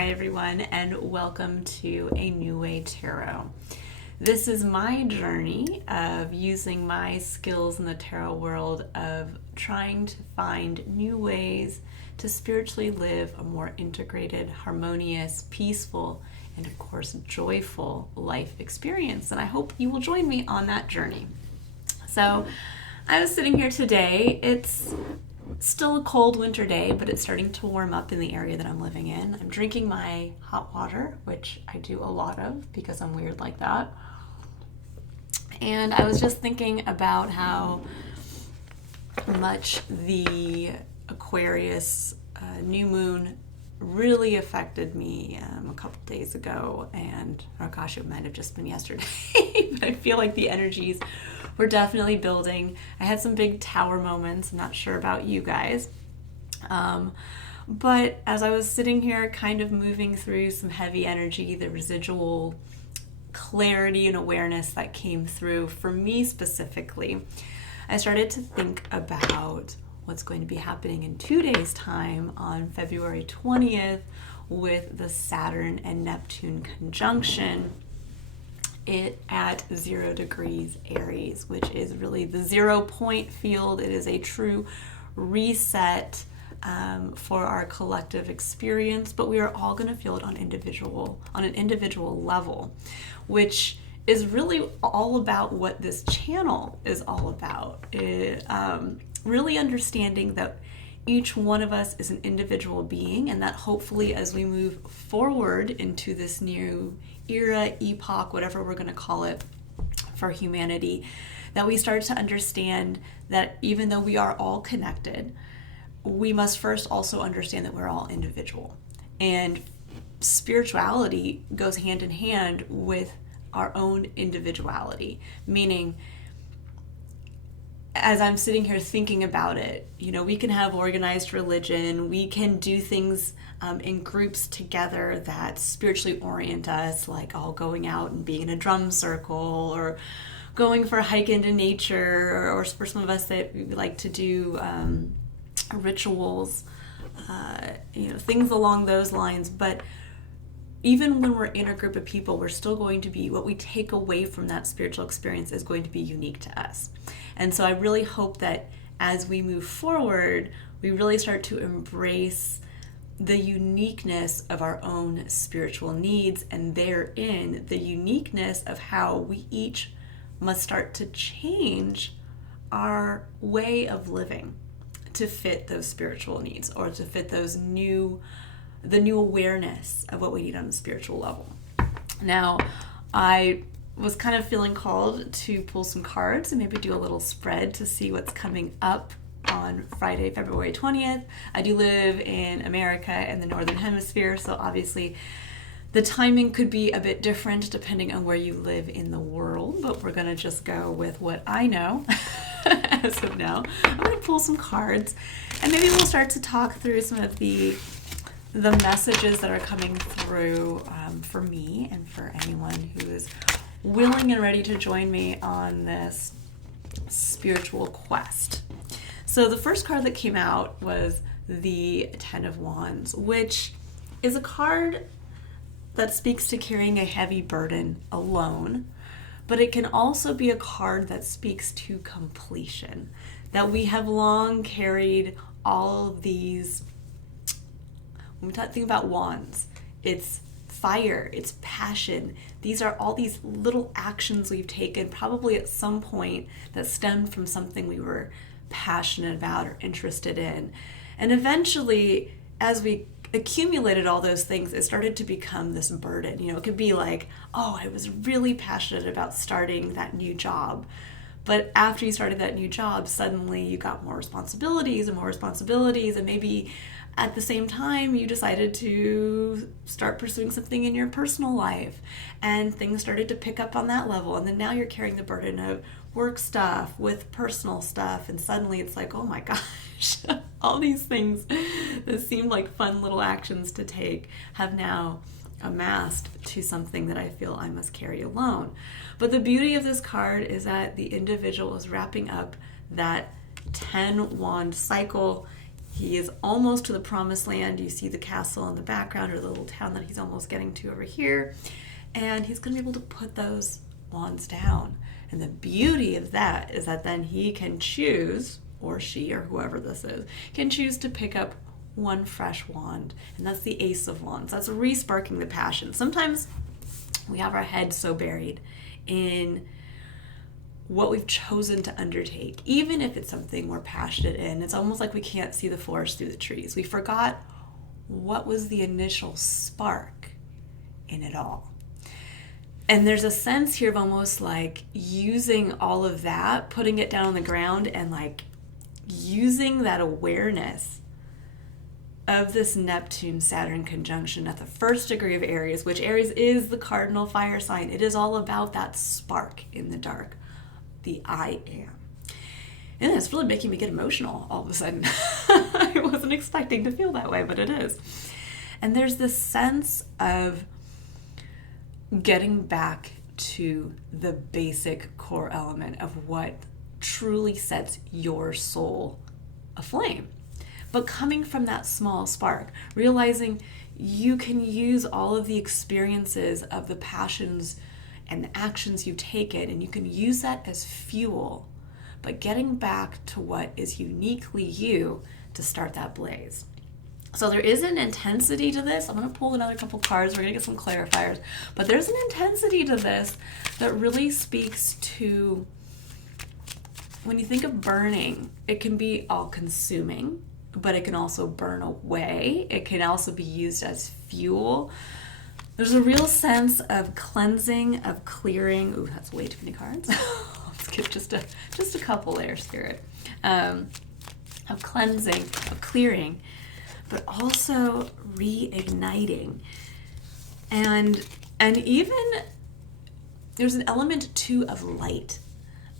Hi everyone, and welcome to Anewway Tarot. This is my journey of using my skills in the tarot world of trying to find new ways to spiritually live a more integrated, harmonious, peaceful, and of course joyful life experience. And I hope you will join me on that journey. So I was sitting here today. It's still a cold winter day, but it's starting to warm up in the area that I'm living in. I'm drinking my hot water, which I do a lot of because I'm weird like that. And I was just thinking about how much the Aquarius new moon really affected me a couple days ago. And oh gosh, it might have just been yesterday, but I feel like the energies were definitely building. I had some big tower moments. I'm not sure about you guys. But as I was sitting here kind of moving through some heavy energy, the residual clarity and awareness that came through for me specifically, I started to think about what's going to be happening in 2 days' time on February 20th with the Saturn and Neptune conjunction. It at 0 degrees Aries, which is really the 0 point field. It is a true reset for our collective experience, but we are all going to feel it on an individual level, which is really all about what this channel is all about. Really understanding that each one of us is an individual being, and that hopefully as we move forward into this new era, epoch, whatever we're going to call it for humanity, that we start to understand that even though we are all connected, we must first also understand that we're all individual. And spirituality goes hand in hand with our own individuality, meaning as I'm sitting here thinking about it, we can have organized religion, we can do things in groups together that spiritually orient us, like all going out and being in a drum circle or going for a hike into nature, or for some of us that we like to do rituals, things along those lines. But even when we're in a group of people, we're still going to be, what we take away from that spiritual experience is going to be unique to us. And so I really hope that as we move forward, we really start to embrace the uniqueness of our own spiritual needs, and therein the uniqueness of how we each must start to change our way of living to fit those spiritual needs, or to fit the new awareness of what we need on the spiritual level. Now, I was kind of feeling called to pull some cards and maybe do a little spread to see what's coming up on Friday, February 20th. I do live in America in the Northern Hemisphere, so obviously the timing could be a bit different depending on where you live in the world, but we're going to just go with what I know as of now. I'm going to pull some cards, and maybe we'll start to talk through some of the messages that are coming through for me and for anyone who is willing and ready to join me on this spiritual quest. So the first card that came out was the Ten of Wands, which is a card that speaks to carrying a heavy burden alone, but it can also be a card that speaks to completion, that we have long carried all of these. When we think about wands, it's fire, it's passion. These are all these little actions we've taken probably at some point that stemmed from something we were passionate about or interested in. And eventually, as we accumulated all those things, it started to become this burden. It could be like, oh, I was really passionate about starting that new job. But after you started that new job, suddenly you got more responsibilities, and maybe at the same time you decided to start pursuing something in your personal life, and things started to pick up on that level. And then now you're carrying the burden of work stuff with personal stuff, and suddenly it's like, oh my gosh, all these things that seemed like fun little actions to take have now amassed to something that I feel I must carry alone. But the beauty of this card is that the individual is wrapping up that 10 wand cycle He is almost to the promised land. You see the castle in the background, or the little town that he's almost getting to over here. And he's going to be able to put those wands down. And the beauty of that is that then he can choose, or she, or whoever this is, can choose to pick up one fresh wand. And that's the Ace of Wands. That's re-sparking the passion. Sometimes we have our head so buried in what we've chosen to undertake, even if it's something we're passionate in. It's almost like we can't see the forest through the trees. We forgot what was the initial spark in it all. And there's a sense here of almost like using all of that, putting it down on the ground, and like using that awareness of this Neptune-Saturn conjunction at the first degree of Aries, which Aries is the cardinal fire sign. It is all about that spark in the dark, the I am. And it's really making me get emotional all of a sudden. I wasn't expecting to feel that way, but it is. And there's this sense of getting back to the basic core element of what truly sets your soul aflame. But coming from that small spark, realizing you can use all of the experiences of the passions and the actions you've taken, and you can use that as fuel, but getting back to what is uniquely you to start that blaze. So there is an intensity to this. I'm going to pull another couple cards. We're going to get some clarifiers. But there's an intensity to this that really speaks to, when you think of burning, it can be all-consuming, but it can also burn away. It can also be used as fuel. There's a real sense of cleansing, of clearing. Ooh, that's way too many cards. Let's get just a couple there, Spirit. Of cleansing, of clearing, but also reigniting. And even there's an element too of light,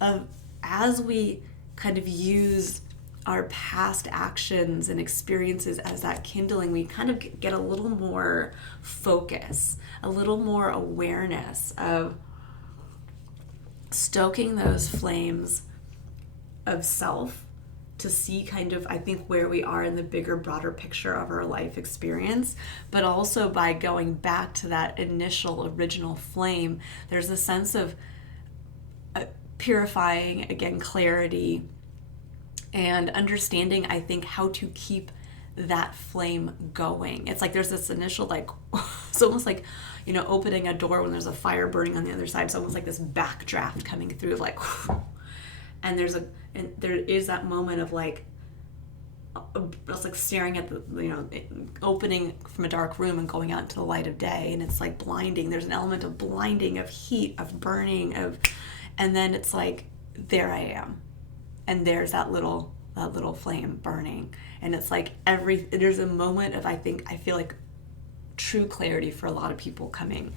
of as we kind of use our past actions and experiences as that kindling, we kind of get a little more focus, a little more awareness of stoking those flames of self to see kind of, I think, where we are in the bigger, broader picture of our life experience. But also by going back to that initial original flame, there's a sense of purifying, again, clarity, and understanding, I think, how to keep that flame going. It's like there's this initial, like, it's almost like, you know, opening a door when there's a fire burning on the other side. It's almost like this backdraft coming through, like, and there is that moment of like, it's like staring at the, you know, opening from a dark room and going out into the light of day, and it's like blinding. There's an element of blinding, of heat, of burning, and then it's like, there I am. And there's that little flame burning. And it's like there's a moment of, I feel like true clarity for a lot of people coming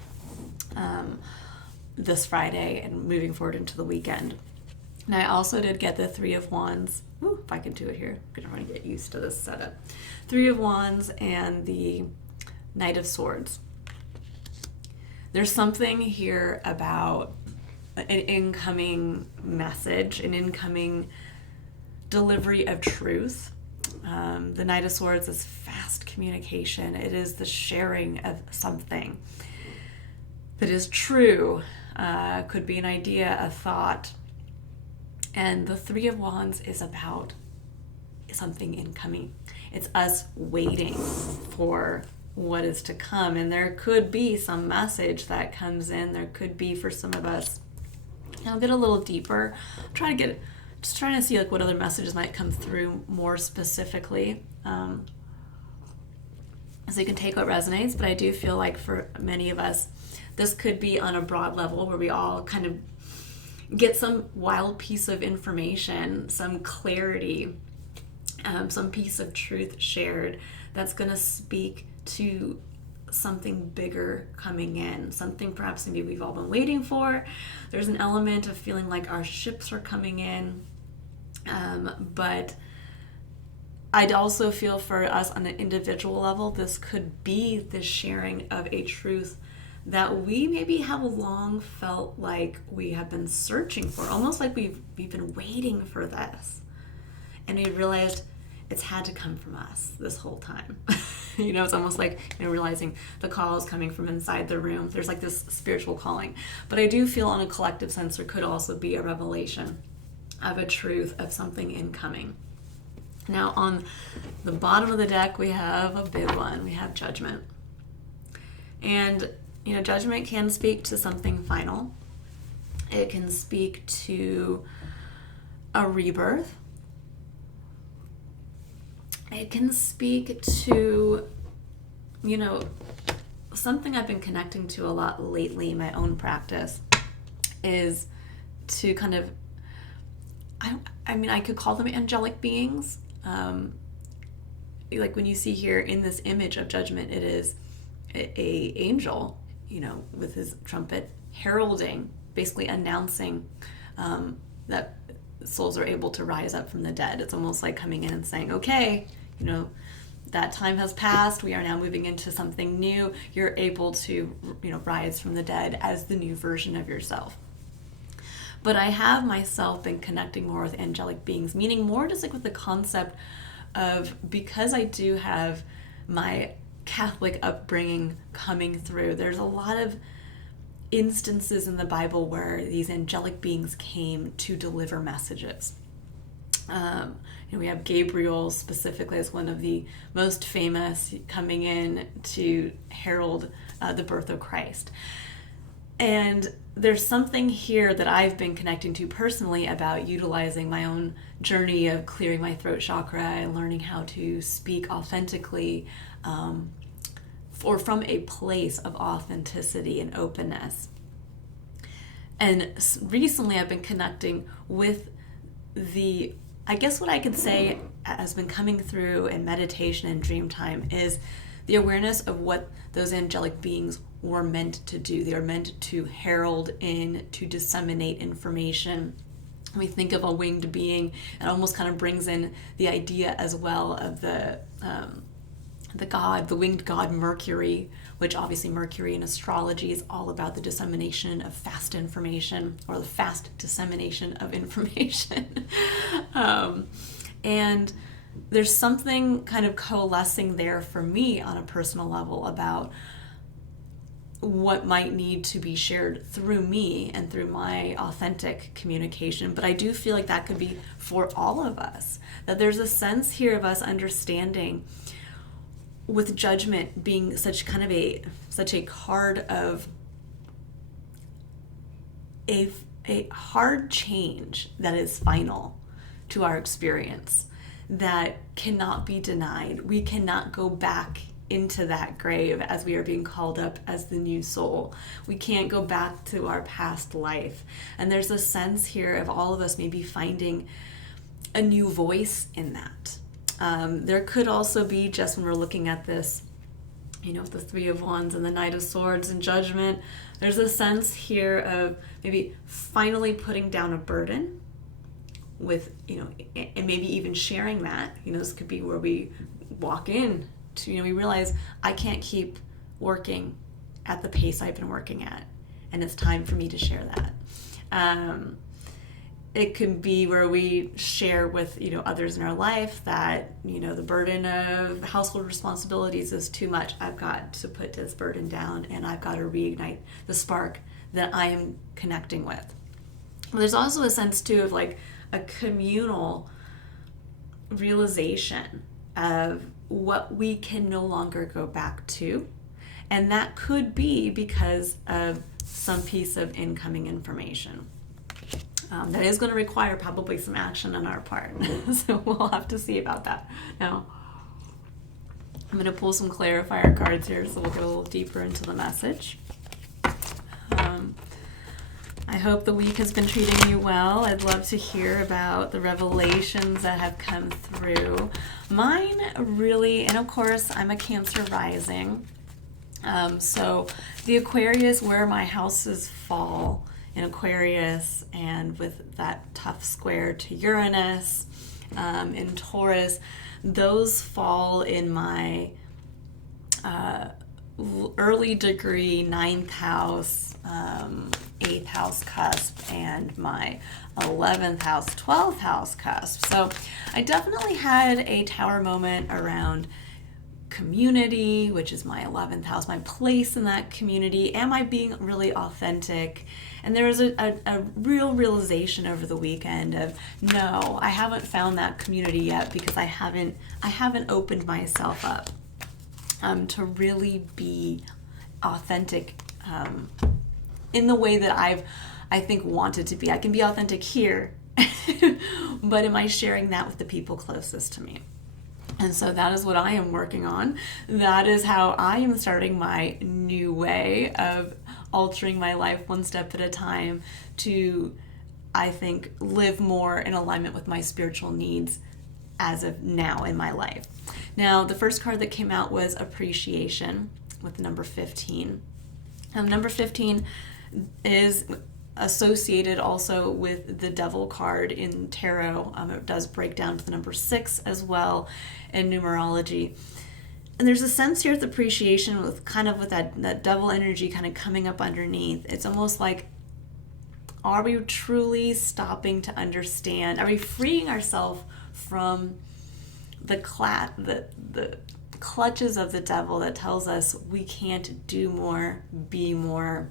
this Friday and moving forward into the weekend. And I also did get the Three of Wands. Ooh, if I can do it here. I'm going to get used to this setup. Three of Wands and the Knight of Swords. There's something here about an incoming message, an incoming delivery of truth. The Knight of Swords is fast communication. It is the sharing of something that is true. Could be an idea, a thought. And the Three of Wands is about something incoming. It's us waiting for what is to come. And there could be some message that comes in. There could be, for some of us, I'll get a little deeper. Trying to see like what other messages might come through more specifically. So you can take what resonates, but I do feel like for many of us, this could be on a broad level where we all kind of get some wild piece of information, some clarity, some piece of truth shared that's going to speak to something bigger coming in, something perhaps maybe we've all been waiting for. There's an element of feeling like our ships are coming in, but I'd also feel for us on an individual level, this could be the sharing of a truth that we maybe have long felt like we have been searching for, almost like we've been waiting for this. And we realized it's had to come from us this whole time. It's almost like, realizing the call is coming from inside the room. There's like this spiritual calling. But I do feel on a collective sense there could also be a revelation of a truth of something incoming. Now on the bottom of the deck we have a big one. We have Judgment. And, Judgment can speak to something final. It can speak to a rebirth. It can speak to, something I've been connecting to a lot lately in my own practice is to kind of, I could call them angelic beings. Like when you see here in this image of Judgment, it is a angel, with his trumpet heralding, basically announcing that souls are able to rise up from the dead. It's almost like coming in and saying, okay, that time has passed. We are now moving into something new. You're able to, rise from the dead as the new version of yourself. But I have myself been connecting more with angelic beings, meaning more just like with the concept of, because I do have my Catholic upbringing coming through, there's a lot of instances in the Bible where these angelic beings came to deliver messages. We have Gabriel specifically as one of the most famous, coming in to herald the birth of Christ. And there's something here that I've been connecting to personally about utilizing my own journey of clearing my throat chakra and learning how to speak authentically, or from a place of authenticity and openness. And recently I've been connecting with I guess what I could say has been coming through in meditation and dream time is the awareness of what those angelic beings were meant to do. They are meant to herald in, to disseminate information. When we think of a winged being, it almost kind of brings in the idea as well of the winged god Mercury, which obviously Mercury in astrology is all about the dissemination of fast information, or the fast dissemination of information. And there's something kind of coalescing there for me on a personal level about what might need to be shared through me and through my authentic communication. But I do feel like that could be for all of us, that there's a sense here of us understanding, with Judgment being such a card of a hard change that is final to our experience, that cannot be denied. We cannot go back into that grave as we are being called up as the new soul. We can't go back to our past life. And there's a sense here of all of us maybe finding a new voice in that. There could also be, just when we're looking at this, with the Three of Wands and the Knight of Swords and Judgment, there's a sense here of maybe finally putting down a burden with, and maybe even sharing that. This could be where we walk in to, we realize I can't keep working at the pace I've been working at, and it's time for me to share that. It could be where we share with, others in our life that, the burden of household responsibilities is too much. I've got to put this burden down, and I've got to reignite the spark that I am connecting with. There's also a sense, too, of like a communal realization of what we can no longer go back to. And that could be because of some piece of incoming information. That is going to require probably some action on our part. So we'll have to see about that. Now, I'm going to pull some clarifier cards here, so we'll get a little deeper into the message. I hope the week has been treating you well. I'd love to hear about the revelations that have come through. Mine really, and of course, I'm a Cancer rising. So the Aquarius, where my houses fall in Aquarius, and with that tough square to Uranus in Taurus, those fall in my early degree 9th house 8th house cusp and my 11th house, 12th house cusp. So I definitely had a tower moment around community, which is my 11th house, my place in that community. Am I being really authentic? And there was a real realization over the weekend of, no, I haven't found that community yet, because I haven't opened myself up to really be authentic in the way that I think wanted to be. I can be authentic here, but am I sharing that with the people closest to me? And so that is what I am working on. That is how I am starting my new way of altering my life one step at a time to, I think, live more in alignment with my spiritual needs as of now in my life. Now, the first card that came out was Appreciation with number 15. Number 15 is associated also with the Devil card in tarot. It does break down to the number 6 as well in numerology. And there's a sense here with appreciation with that Devil energy kind of coming up underneath. It's almost like, are we truly stopping to understand? Are we freeing ourselves from the clutches of the devil that tells us we can't do more, be more,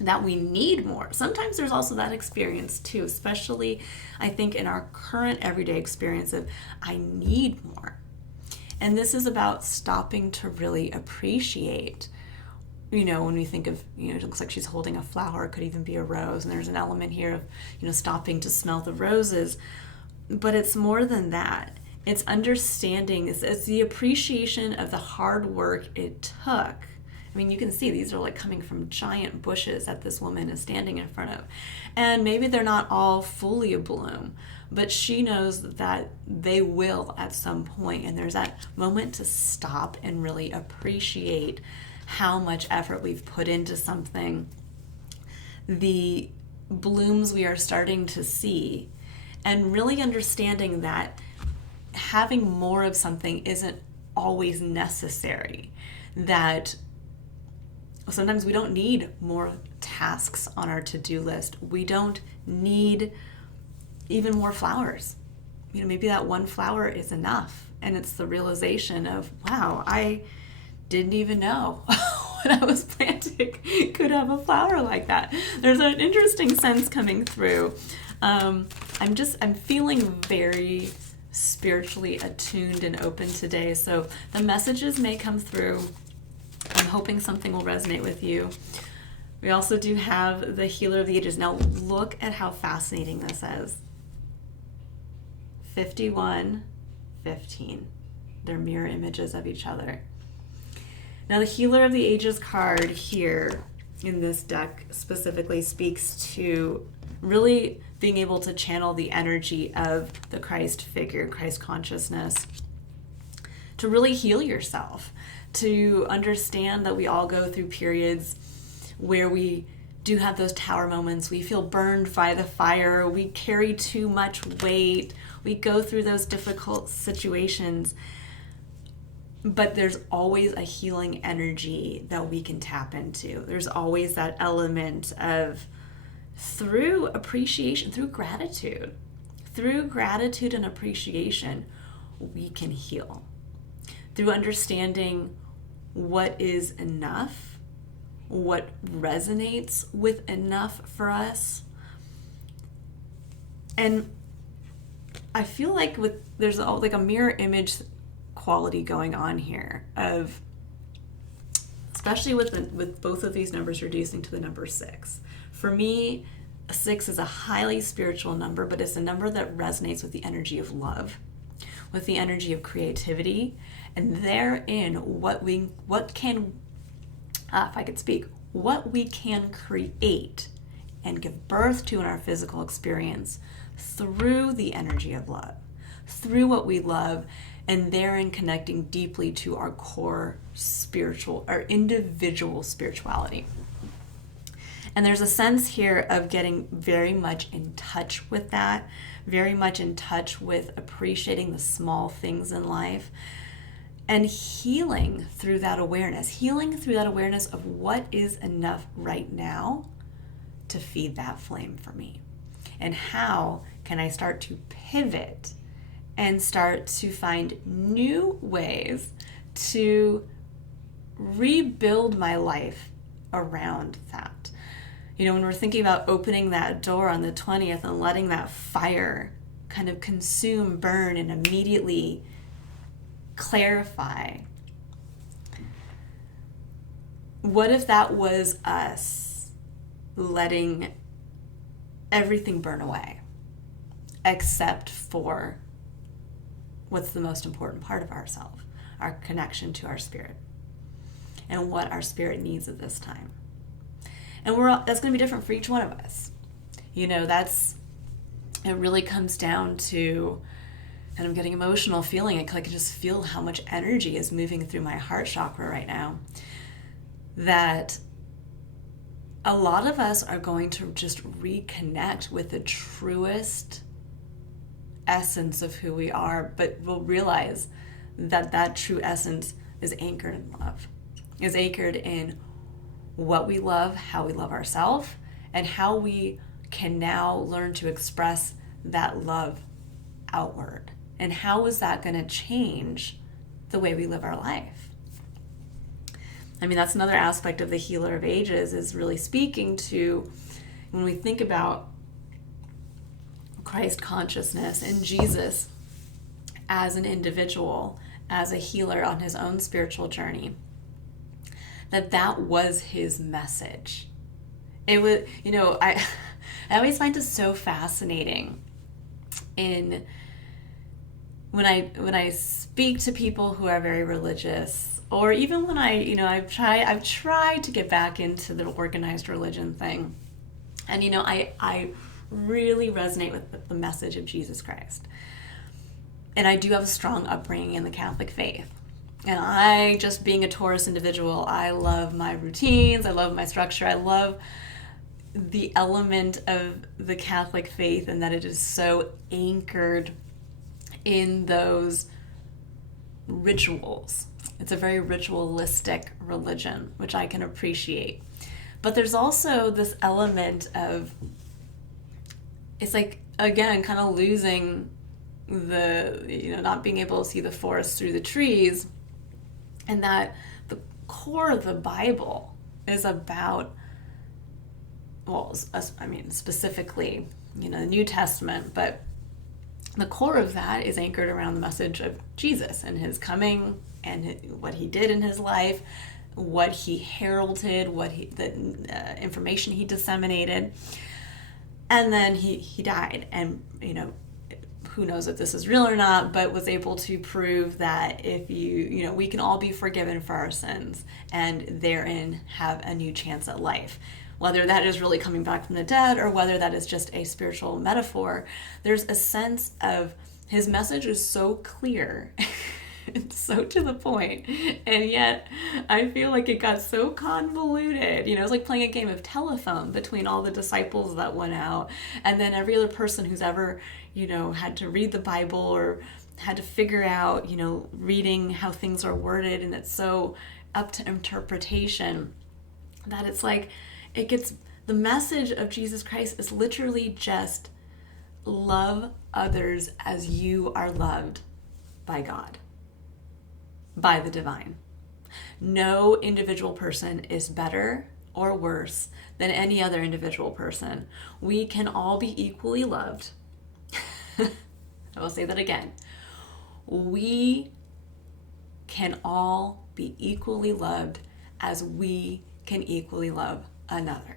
that we need more? Sometimes there's also that experience too, especially I think in our current everyday experience of I need more. And this is about stopping to really appreciate. When we think of, it looks like she's holding a flower, it could even be a rose, and there's an element here of, stopping to smell the roses. But it's more than that. It's understanding, it's the appreciation of the hard work it took. I mean, you can see these are like coming from giant bushes that this woman is standing in front of. And maybe they're not all fully abloom, but she knows that they will at some point. And there's that moment to stop and really appreciate how much effort we've put into something, the blooms we are starting to see, and really understanding that having more of something isn't always necessary. That sometimes we don't need more tasks on our to-do list. We don't need even more flowers. Maybe that one flower is enough. And it's the realization of, wow, I didn't even know what I was planting could have a flower like that. There's an interesting sense coming through. I'm feeling very spiritually attuned and open today. So the messages may come through. I'm hoping something will resonate with you. We also do have the Healer of the Ages. Now look at how fascinating this is. 51, 15. They're mirror images of each other. Now the Healer of the Ages card here in this deck specifically speaks to really being able to channel the energy of the Christ figure, Christ consciousness, to really heal yourself, to understand that we all go through periods where we do have those tower moments. We feel burned by the fire. We carry too much weight. We go through those difficult situations. But there's always a healing energy that we can tap into. There's always that element of, through appreciation, through gratitude and appreciation, we can heal. Through understanding what is enough, what resonates with enough for us. And I feel like there's like a mirror image quality going on here of, especially with both of these numbers reducing to the number 6. For me, a 6 is a highly spiritual number, but it's a number that resonates with the energy of love, with the energy of creativity, and therein what we can create and give birth to in our physical experience through the energy of love, through what we love, and therein connecting deeply to our core our individual spirituality. And there's a sense here of getting very much in touch with that, very much in touch with appreciating the small things in life, and healing through that awareness of what is enough right now to feed that flame for me? And how can I start to pivot and start to find new ways to rebuild my life around that? When we're thinking about opening that door on the 20th and letting that fire kind of consume, burn, and immediately clarify, what if that was us letting everything burn away except for what's the most important part of ourselves, our connection to our spirit and what our spirit needs at this time? And that's going to be different for each one of us. It really comes down to, and I'm getting emotional feeling it, I can just feel how much energy is moving through my heart chakra right now, that a lot of us are going to just reconnect with the truest essence of who we are, but we'll realize that that true essence is anchored in love, is anchored in what we love, how we love ourselves, and how we can now learn to express that love outward. And how is that going to change the way we live our life? That's another aspect of the Healer of Ages, is really speaking to, when we think about Christ consciousness and Jesus as an individual, as a healer on his own spiritual journey, that was his message. It was, I always find it so fascinating when I speak to people who are very religious, or even when I've tried to get back into the organized religion thing, and I really resonate with the message of Jesus Christ. And I do have a strong upbringing in the Catholic faith. And I, just being a Taurus individual, I love my routines, I love my structure, I love the element of the Catholic faith, and that it is so anchored in those rituals. It's a very ritualistic religion, which I can appreciate. But there's also this element of, it's like, again, kind of losing not being able to see the forest through the trees, and that the core of the Bible is about, specifically, the New Testament, but the core of that is anchored around the message of Jesus and his coming and what he did in his life, what he heralded, the information he disseminated, and then he died, and who knows if this is real or not, but was able to prove that if we can all be forgiven for our sins and therein have a new chance at life. Whether that is really coming back from the dead or whether that is just a spiritual metaphor, there's a sense of his message is so clear. It's so to the point, and yet I feel like it got so convoluted. It was like playing a game of telephone between all the disciples that went out, and then every other person who's ever, had to read the Bible or had to figure out, reading how things are worded, and it's so up to interpretation that it's like the message of Jesus Christ is literally just love others as you are loved by God, by the divine. No individual person is better or worse than any other individual person. We can all be equally loved. I will say that again. We can all be equally loved as we can equally love another.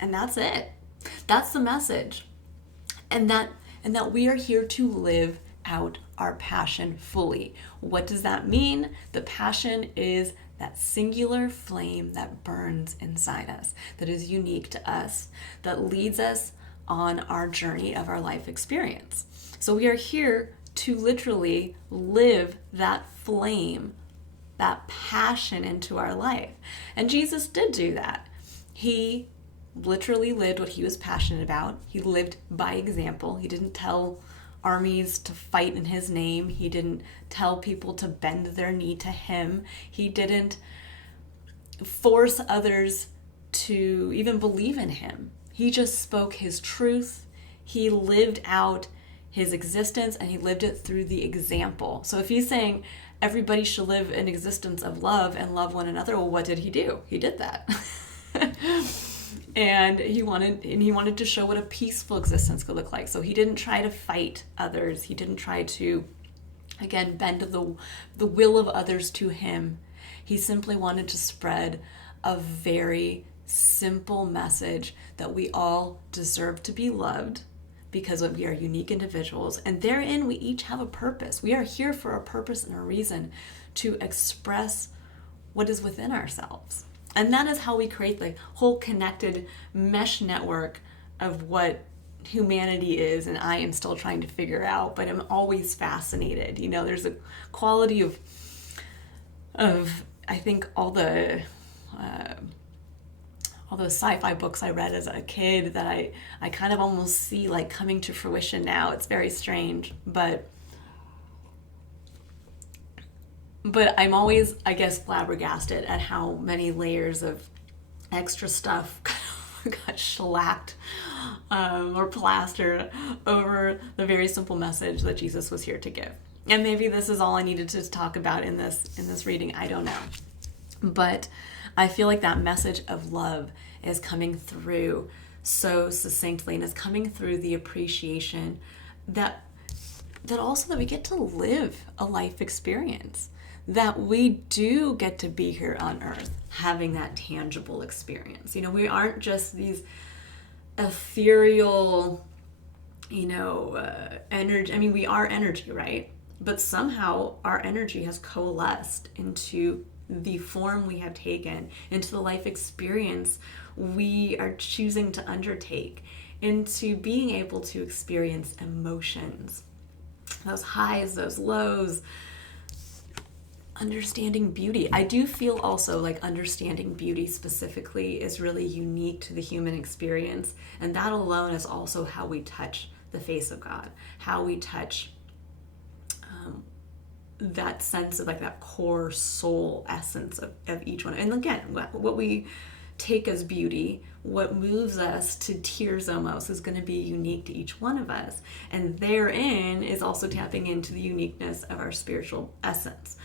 And that's it. That's the message. And that we are here to live out our passion fully. What does that mean? The passion is that singular flame that burns inside us, that is unique to us, that leads us on our journey of our life experience. So we are here to literally live that flame, that passion into our life. And Jesus did do that. He literally lived what he was passionate about. He lived by example. He didn't tell armies to fight in his name. He didn't tell people to bend their knee to him. He didn't force others to even believe in him. He just spoke his truth. He lived out his existence, and he lived it through the example. So if he's saying everybody should live an existence of love and love one another, well, what did he do? He did that. And he wanted to show what a peaceful existence could look like. So he didn't try to fight others. He didn't try to, again, bend the will of others to him. He simply wanted to spread a very simple message that we all deserve to be loved, because we are unique individuals, and therein we each have a purpose. We are here for a purpose and a reason to express what is within ourselves. And that is how we create the whole connected mesh network of what humanity is, and I am still trying to figure out, but I'm always fascinated. You know, there's a quality of I think all those sci-fi books I read as a kid that I kind of almost see like coming to fruition now. It's very strange, but I'm always, I guess, flabbergasted at how many layers of extra stuff got shellacked or plastered over the very simple message that Jesus was here to give. And maybe this is all I needed to talk about in this reading. I don't know. But I feel like that message of love is coming through so succinctly, and is coming through the appreciation that also that we get to live a life experience, that we do get to be here on earth having that tangible experience. You know, we aren't just these ethereal, energy. I mean, we are energy, right? But somehow our energy has coalesced into the form we have taken, into the life experience we are choosing to undertake, into being able to experience emotions, those highs, those lows, understanding beauty. I do feel also like understanding beauty specifically is really unique to the human experience, and that alone is also how we touch the face of God, how we touch that sense of like that core soul essence of each one. And again, what we take as beauty, what moves us to tears almost, is going to be unique to each one of us. And therein is also tapping into the uniqueness of our spiritual essence.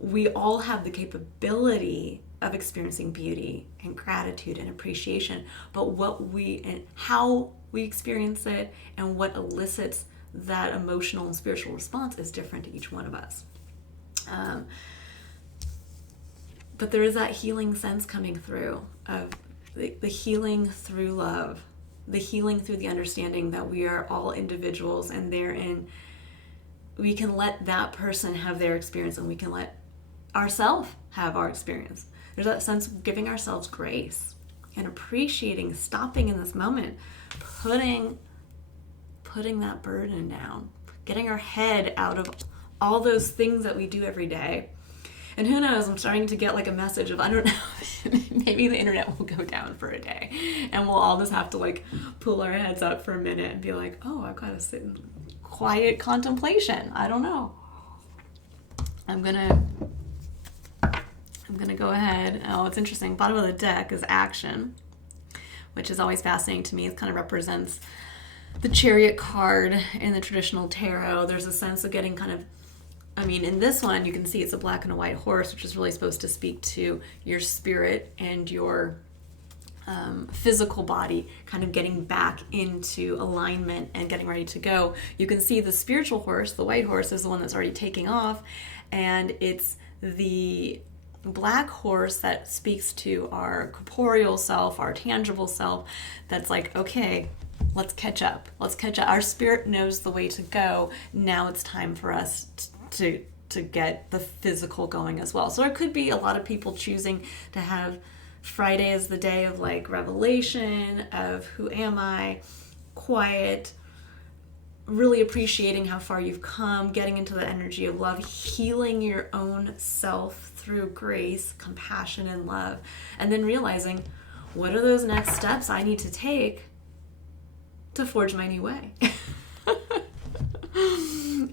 We all have the capability of experiencing beauty and gratitude and appreciation, but how we experience it and what elicits that emotional and spiritual response is different to each one of us. But there is that healing sense coming through of the healing through love, the healing through the understanding that we are all individuals, and therein we can let that person have their experience, and we can let ourselves have our experience. There's that sense of giving ourselves grace and appreciating, stopping in this moment, putting that burden down, getting our head out of all those things that we do every day. And who knows, I'm starting to get like a message of, I don't know, maybe the internet will go down for a day and we'll all just have to like pull our heads up for a minute and be like, oh, I've got to sit in quiet contemplation. I don't know. I'm gonna go ahead. Oh, it's interesting. Bottom of the deck is action, which is always fascinating to me. It kind of represents the Chariot card in the traditional tarot. There's a sense of getting kind of, in this one, you can see it's a black and a white horse, which is really supposed to speak to your spirit and your physical body kind of getting back into alignment and getting ready to go. You can see the spiritual horse, the white horse, is the one that's already taking off, and it's the black horse that speaks to our corporeal self, our tangible self, that's like, okay, let's catch up. Our spirit knows the way to go. Now it's time for us to get the physical going as well. So there could be a lot of people choosing to have Friday as the day of like revelation, of who am I, quiet, really appreciating how far you've come, getting into the energy of love, healing your own self through grace, compassion, and love, and then realizing, what are those next steps I need to take to forge my new way?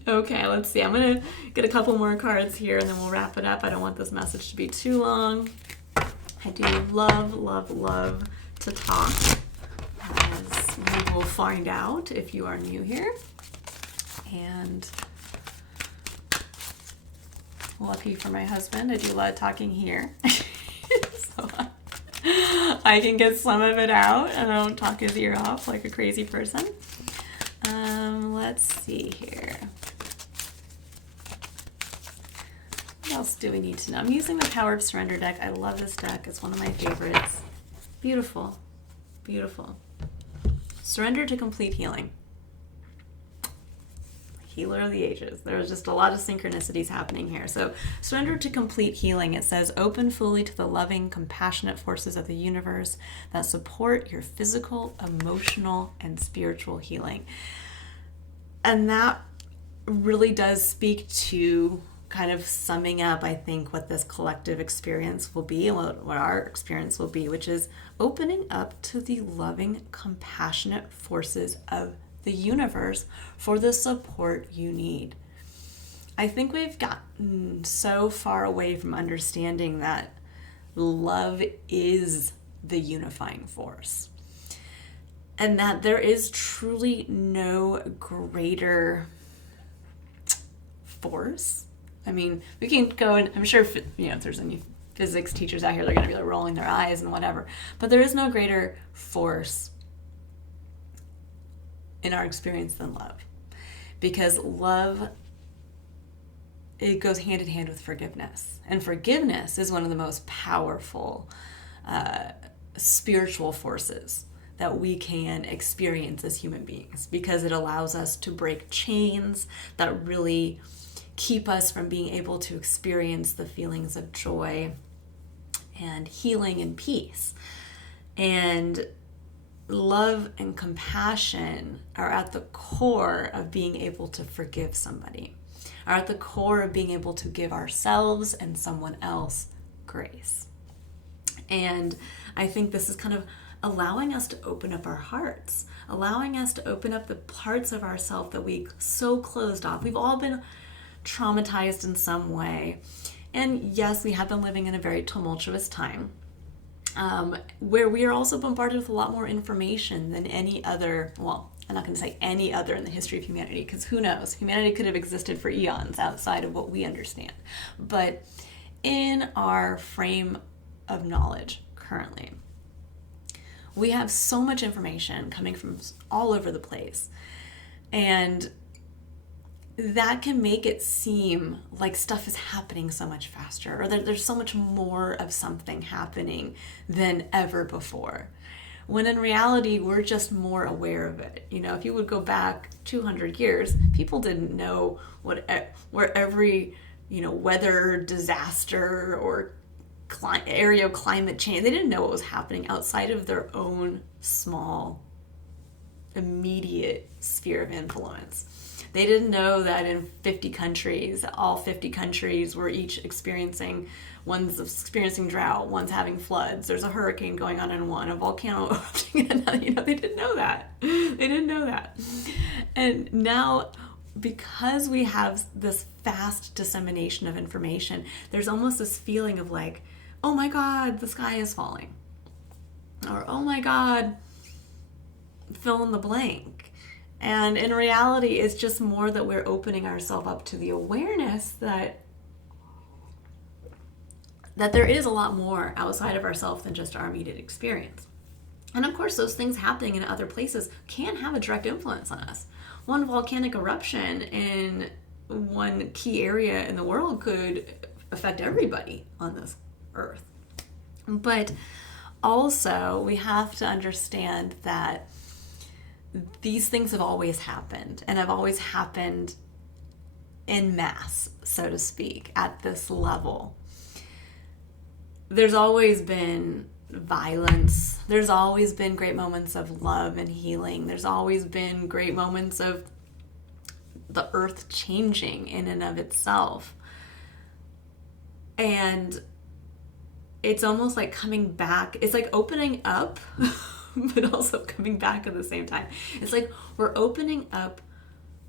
Okay, let's see. I'm going to get a couple more cards here and then we'll wrap it up. I don't want this message to be too long. I do love, love, love to talk, as you will find out if you are new here. And lucky for my husband, I do a lot of talking here. So I can get some of it out and I don't talk his ear off like a crazy person. Let's see here. What else do we need to know? I'm using the Power of Surrender deck. I love this deck. It's one of my favorites. Beautiful. Beautiful. Surrender to complete healing. Healer of the ages. There's just a lot of synchronicities happening here. So surrender to complete healing. It says open fully to the loving, compassionate forces of the universe that support your physical, emotional, and spiritual healing. And that really does speak to kind of summing up, I think, what this collective experience will be and what our experience will be, which is opening up to the loving, compassionate forces of the universe for the support you need. I think we've gotten so far away from understanding that love is the unifying force, and that there is truly no greater force. I mean, we can go and I'm sure if there's any physics teachers out here, they're going to be like rolling their eyes and whatever, but there is no greater force in our experience than love, because love, it goes hand in hand with forgiveness, and forgiveness is one of the most powerful spiritual forces that we can experience as human beings, because it allows us to break chains that really keep us from being able to experience the feelings of joy and healing and peace. And love and compassion are at the core of being able to forgive somebody, are at the core of being able to give ourselves and someone else grace. And I think this is kind of allowing us to open up our hearts, allowing us to open up the parts of ourselves that we so closed off. We've all been traumatized in some way. And yes, we have been living in a very tumultuous time, where we are also bombarded with a lot more information than any other, well, I'm not going to say any other in the history of humanity, because who knows? Humanity could have existed for eons outside of what we understand. But in our frame of knowledge currently, we have so much information coming from all over the place. And that can make it seem like stuff is happening so much faster, or that there's so much more of something happening than ever before. When in reality, we're just more aware of it. If you would go back 200 years, people didn't know where every, weather disaster or area of climate change, they didn't know what was happening outside of their own small, immediate sphere of influence. They didn't know that in 50 countries, all 50 countries were each experiencing, one's experiencing drought, one's having floods, there's a hurricane going on in one, a volcano erupting in another. They didn't know that. They didn't know that. And now, because we have this fast dissemination of information, there's almost this feeling of like, oh my God, the sky is falling. Or, oh my God, fill in the blank. And in reality, it's just more that we're opening ourselves up to the awareness that there is a lot more outside of ourselves than just our immediate experience. And of course, those things happening in other places can have a direct influence on us. One volcanic eruption in one key area in the world could affect everybody on this earth. But also, we have to understand that these things have always happened, and have always happened en masse, so to speak, at this level. There's always been violence. There's always been great moments of love and healing. There's always been great moments of the earth changing in and of itself. And it's almost like coming back. It's like opening up, but also coming back at the same time. It's like we're opening up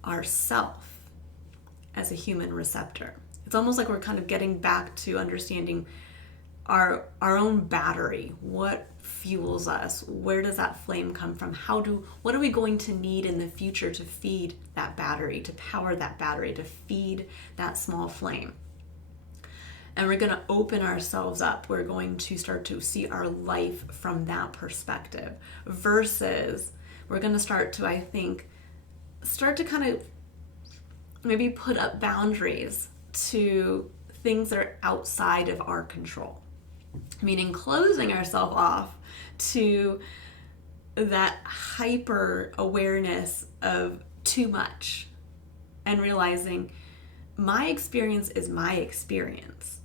ourself as a human receptor. It's almost like we're kind of getting back to understanding our own battery. What fuels us? Where does that flame come from? What are we going to need in the future to feed that battery, to power that battery, to feed that small flame? And we're going to open ourselves up. We're going to start to see our life from that perspective, versus we're going to start to, I think, kind of maybe put up boundaries to things that are outside of our control. Meaning closing ourselves off to that hyper awareness of too much, and realizing my experience is my experience.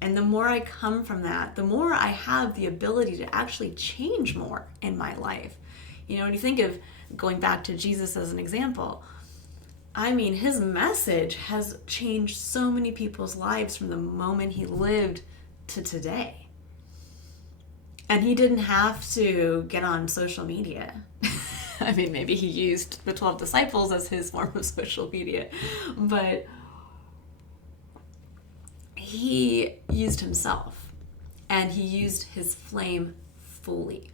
And the more I come from that, the more I have the ability to actually change more in my life. You know, when you think of going back to Jesus as an example, I mean, his message has changed so many people's lives from the moment he lived to today. And he didn't have to get on social media. I mean, maybe he used the 12 disciples as his form of social media, but he used himself, and he used his flame fully.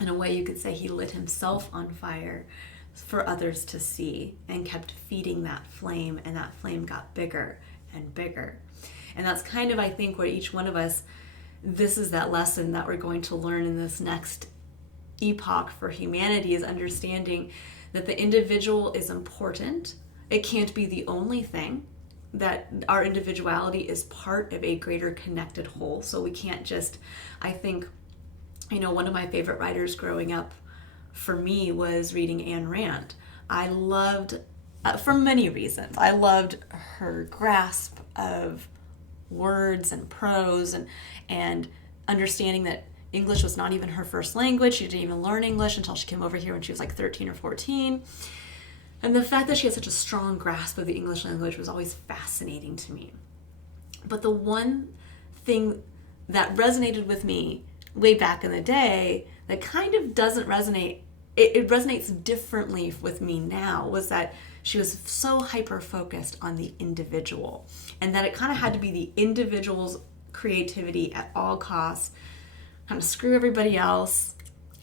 In a way, you could say he lit himself on fire for others to see, and kept feeding that flame, and that flame got bigger and bigger. And that's kind of, I think, where each one of us, this is that lesson that we're going to learn in this next epoch for humanity, is understanding that the individual is important. It can't be the only thing, that our individuality is part of a greater connected whole. So we can't just, I think, you know, one of my favorite writers growing up for me was reading Ayn Rand. I loved, for many reasons, I loved her grasp of words and prose, and understanding that English was not even her first language. She didn't even learn English until she came over here when she was like 13 or 14. And the fact that she had such a strong grasp of the English language was always fascinating to me. But the one thing that resonated with me way back in the day that kind of doesn't resonate, it resonates differently with me now, was that she was so hyper-focused on the individual, and that it kind of had to be the individual's creativity at all costs, kind of screw everybody else,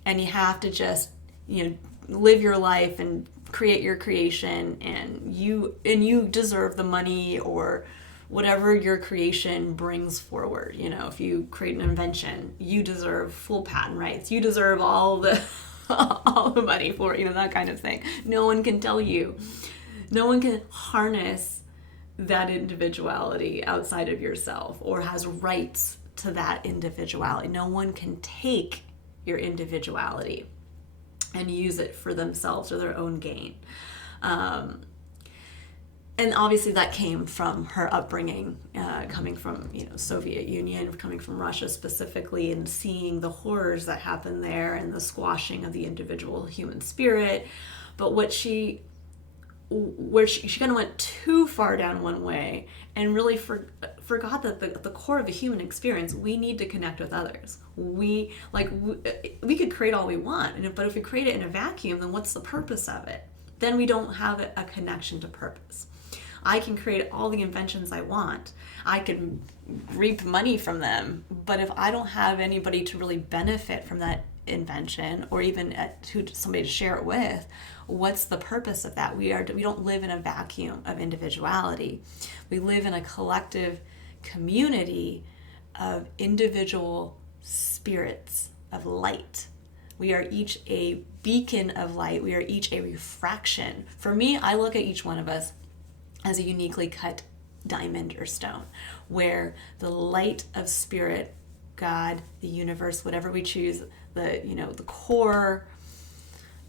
and you have to just, you know, live your life and create your creation, and you deserve the money or whatever your creation brings forward. You know, if you create an invention, you deserve full patent rights. You deserve all the all the money for it, you know, that kind of thing. No one can tell you. No one can harness that individuality outside of yourself, or has rights to that individuality. No one can take your individuality and use it for themselves or their own gain. And obviously that came from her upbringing, coming from, you know, Soviet Union, coming from Russia specifically, and seeing the horrors that happened there and the squashing of the individual human spirit. But she kind of went too far down one way, and really forgot that the core of the human experience, we need to connect with others. We could create all we want, but if we create it in a vacuum, then what's the purpose of it? Then we don't have a connection to purpose. I can create all the inventions I want. I can reap money from them, but if I don't have anybody to really benefit from that invention, or even somebody to share it with, what's the purpose of that? We don't live in a vacuum of individuality. We live in a collective community of individual spirits of light. We are each a beacon of light. We are each a refraction. For me, I look at each one of us as a uniquely cut diamond or stone, where the light of spirit, God, the universe, whatever we choose, the core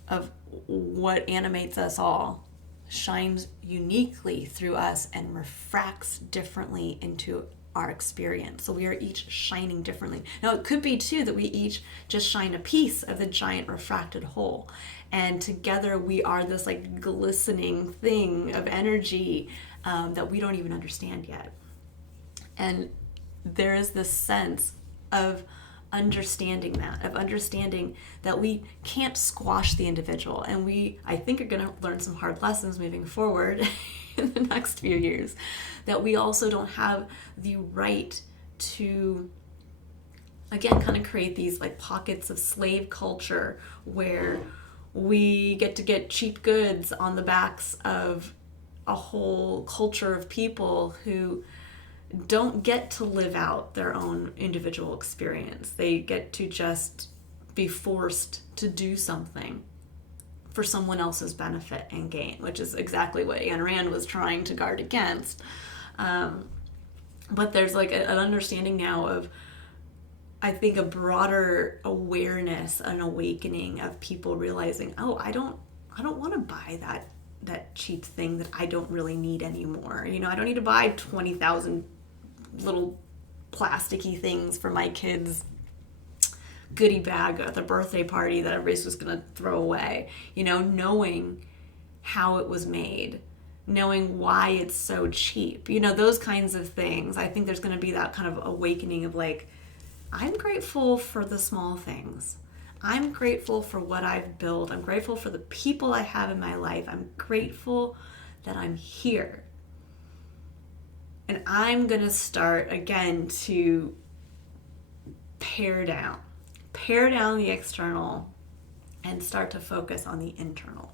of what animates us all, shines uniquely through us and refracts differently into our experience. So we are each shining differently. Now it could be too that we each just shine a piece of the giant refracted whole, and together we are this like glistening thing of energy that we don't even understand yet. And there is this sense of understanding that we can't squash the individual, and I think are going to learn some hard lessons moving forward in the next few years, that we also don't have the right to again, kind of create these like pockets of slave culture where we get to get cheap goods on the backs of a whole culture of people who don't get to live out their own individual experience. They get to just be forced to do something for someone else's benefit and gain, which is exactly what Ayn Rand was trying to guard against. But there's like an understanding now of, I think, a broader awareness, an awakening of people realizing, oh, I don't want to buy that cheap thing that I don't really need anymore. You know, I don't need to buy 20,000 little plasticky things for my kids' goodie bag at the birthday party that everybody's just going to throw away. You know, knowing how it was made, knowing why it's so cheap, you know, those kinds of things. I think there's going to be that kind of awakening of like, I'm grateful for the small things. I'm grateful for what I've built. I'm grateful for the people I have in my life. I'm grateful that I'm here. And I'm going to start again to pare down the external and start to focus on the internal.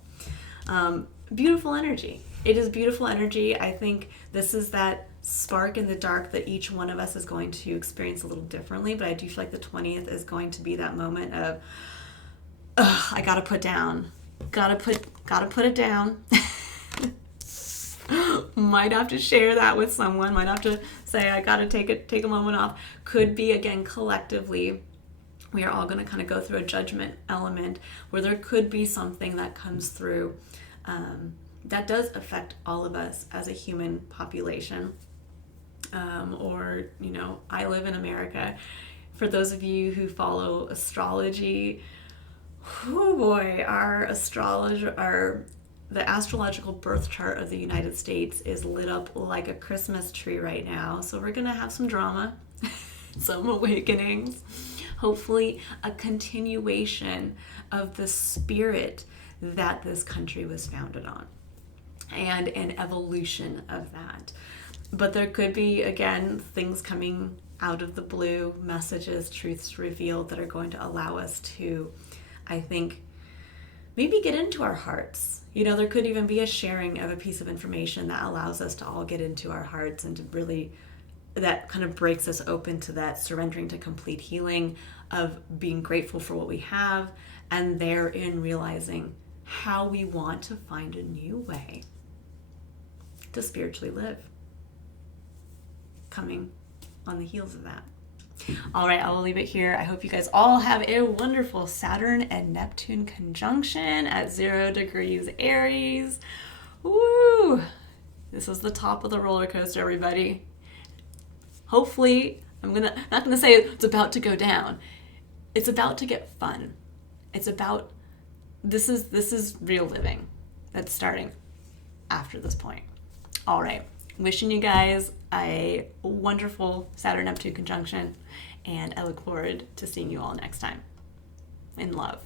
Beautiful energy. It is beautiful energy. I think this is that spark in the dark that each one of us is going to experience a little differently, but I do feel like the 20th is going to be that moment of, I gotta put down. Gotta put it down. Might have to share that with someone, might have to say, I gotta take a moment off. Could be, again, collectively, we are all gonna kind of go through a judgment element where there could be something that comes through that does affect all of us as a human population. Or, you know, I live in America. For those of you who follow astrology, oh boy, the astrological birth chart of the United States is lit up like a Christmas tree right now. So we're going to have some drama, some awakenings, hopefully a continuation of the spirit that this country was founded on, and an evolution of that. But there could be, again, things coming out of the blue, messages, truths revealed that are going to allow us to, I think, maybe get into our hearts. You know, there could even be a sharing of a piece of information that allows us to all get into our hearts and to really, that kind of breaks us open to that surrendering to complete healing of being grateful for what we have, and therein realizing how we want to find a new way to spiritually live, coming on the heels of that. All right, I will leave it here. I hope you guys all have a wonderful Saturn and Neptune conjunction at 0 degrees Aries. Woo! This is the top of the roller coaster, everybody. Hopefully, I'm not gonna say it's about to go down. It's about to get fun. It's about, this is real living that's starting after this point. All right. Wishing you guys a wonderful Saturn-Neptune conjunction, and I look forward to seeing you all next time. In love.